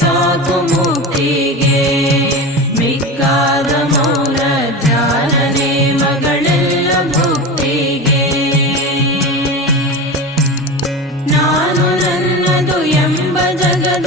ಸಾಧು ಮುಕ್ತಿಗೆ ಮಿಕ್ಕಾದ ಮೌನ ಧ್ಯಾನನೇ ಮಗಳೆಲ್ಲ ಮುಕ್ತಿಗೆ ನಾನು ನನ್ನದು ಎಂಬ ಜಗದ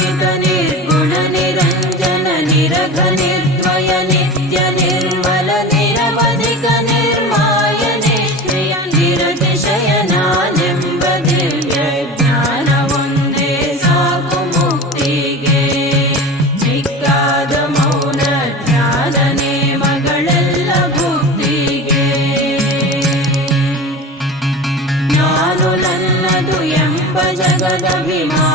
Jambajanga Dhamima